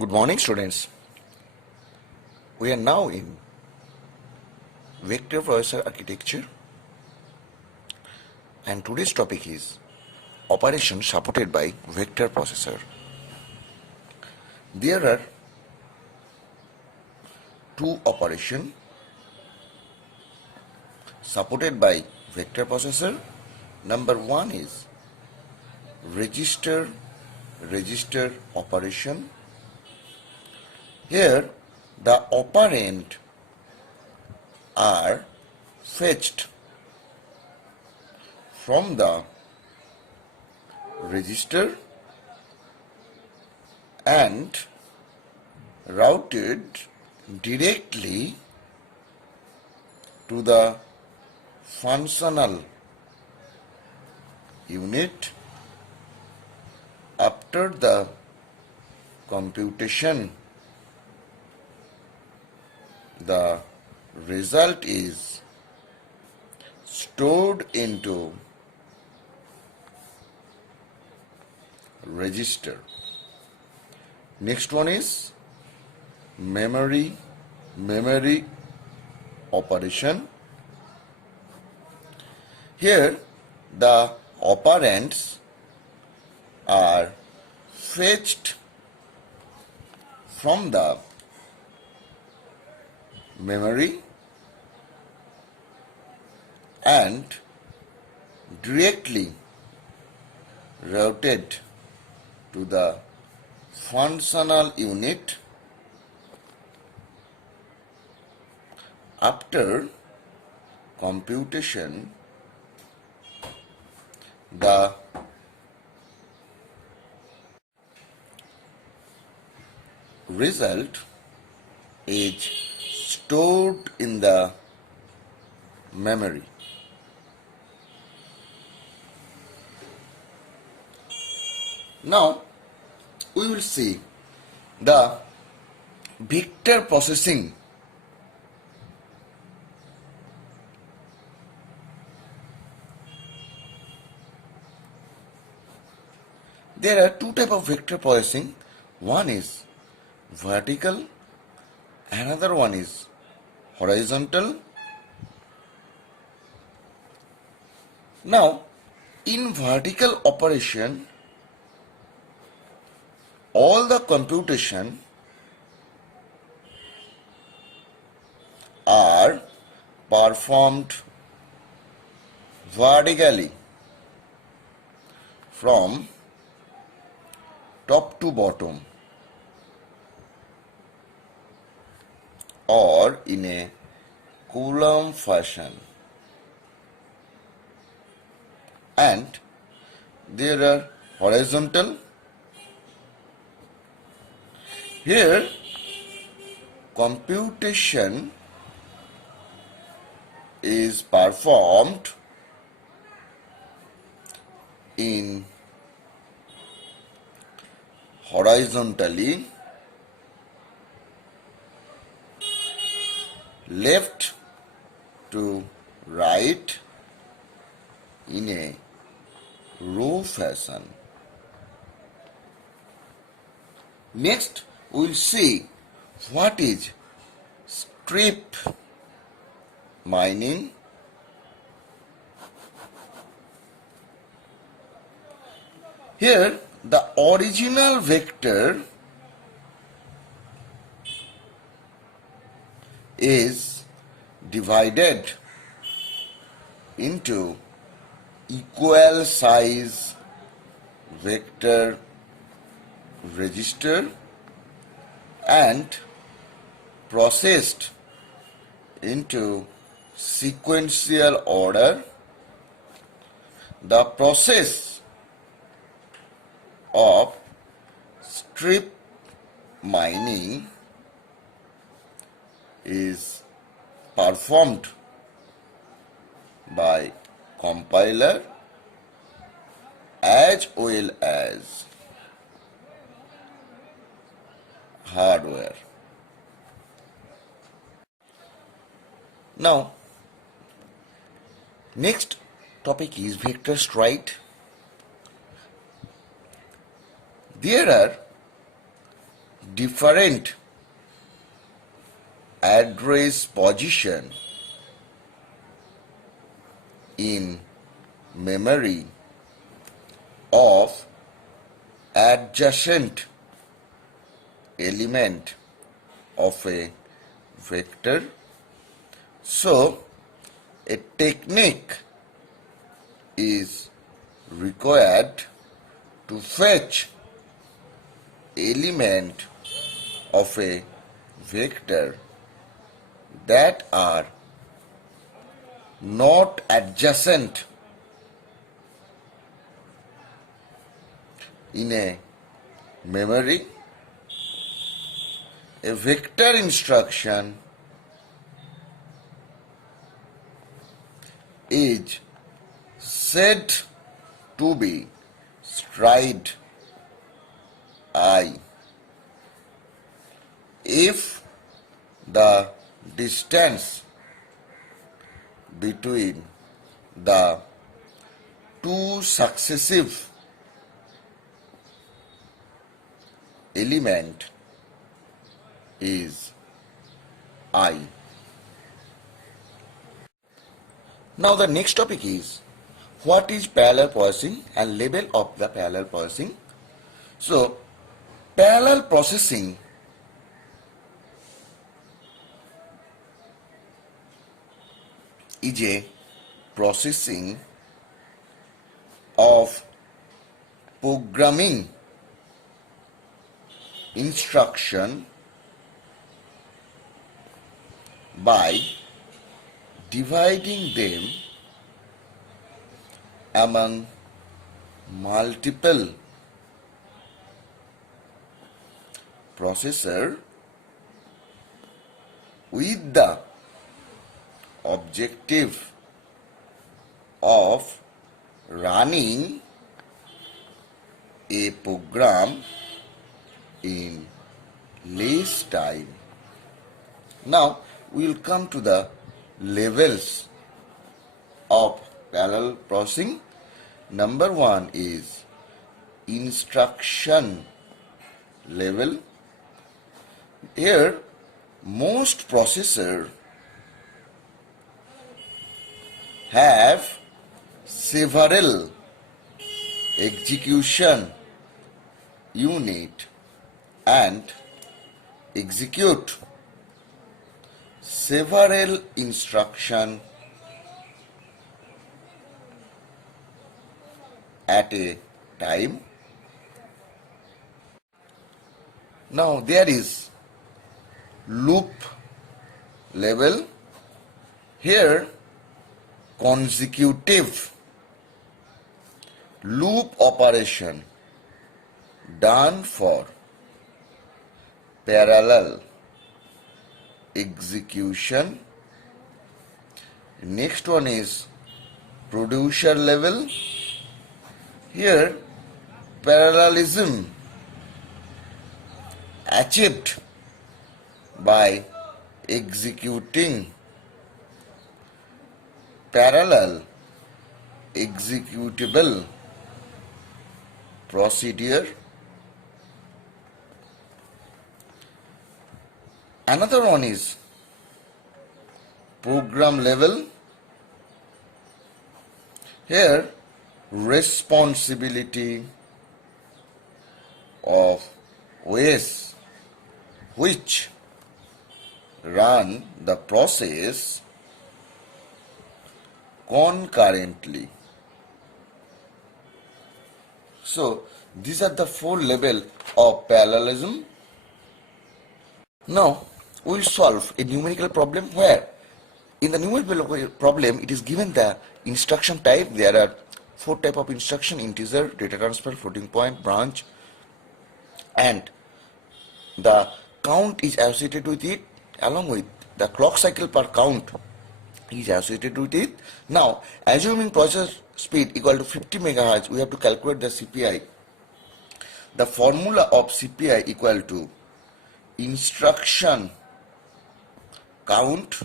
Good morning, students. We are now in vector processor architecture, and today's topic is operation supported by vector processor. There are two operations supported by vector processor. Number one is register operation. Here the operand are fetched from the register and routed directly to the functional unit after the computation. The result is stored into register. Next one is memory operation. Here the operands are fetched from the memory and directly routed to the functional unit after computation. The result is stored in the memory. Now we will see the vector processing. There are two types of vector processing. One is vertical, another one is horizontal. Now, in vertical operation, all the computation are performed vertically from top to bottom or in a column fashion, and there are horizontal. Here computation is performed in horizontally, left to right in a row fashion. Next, we will see what is strip mining. Here, the original vector is divided into equal size vector register and processed into sequential order. The process of strip mining is performed by compiler as well as hardware. Now, next topic is vector stride. There are different address position in memory of adjacent element of a vector. So, a technique is required to fetch element of a vector that are not adjacent in a memory. A vector instruction is said to be stride I if the distance between the two successive element is I. Now the next topic is what is parallel processing and level of the parallel processing. So parallel processing is a processing of programming instruction by dividing them among multiple processor with the objective of running a program in less time. Now we will come to the levels of parallel processing. Number one is instruction level. Here most processors have several execution unit and execute several instruction at a time. Now there is loop level. Here consecutive loop operation done for parallel execution. Next one is producer level. Here parallelism achieved by executing parallel executable procedure. Another one is program level. Here responsibility of OS which run the process concurrently. So these are the four levels of parallelism. Now we will solve a numerical problem where in the numerical problem it is given the instruction type. There are four types of instruction: integer, data transfer, floating point, branch, and the count is associated with it along with the clock cycle per count is associated with it. Now assuming process speed equal to 50 megahertz, we have to calculate the CPI. The formula of CPI equal to instruction count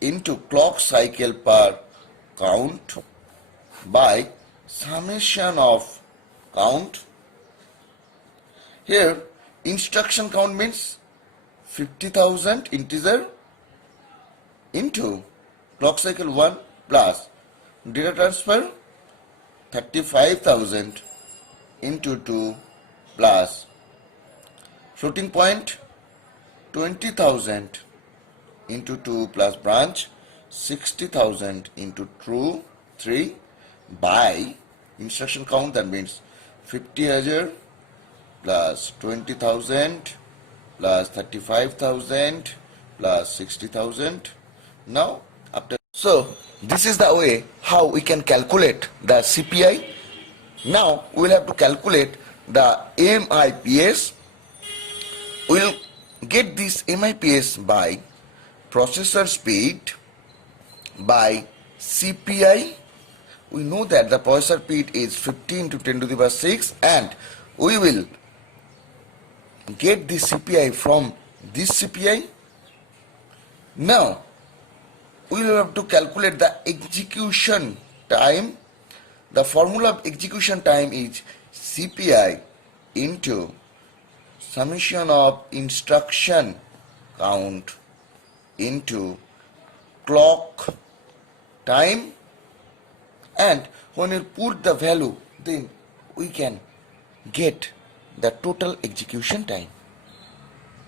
into clock cycle per count by summation of count. Here instruction count means 50,000 integer into clock cycle 1 plus data transfer 35,000 into 2 plus floating point 20,000 into 2 plus branch 60,000 into true 3 by instruction count, that means 50,000 plus 20,000 plus 35,000 plus 60,000. Now after, so this is the way how we can calculate the CPI. Now we will have to calculate the MIPS. We will get this MIPS by processor speed by CPI. We know that the processor speed is 15 to 10 to the power 6, and we will get this CPI from this CPI. Now we will have to calculate the execution time. The formula of execution time is CPI into summation of instruction count into clock time, and when you put the value, then we can get the total execution time.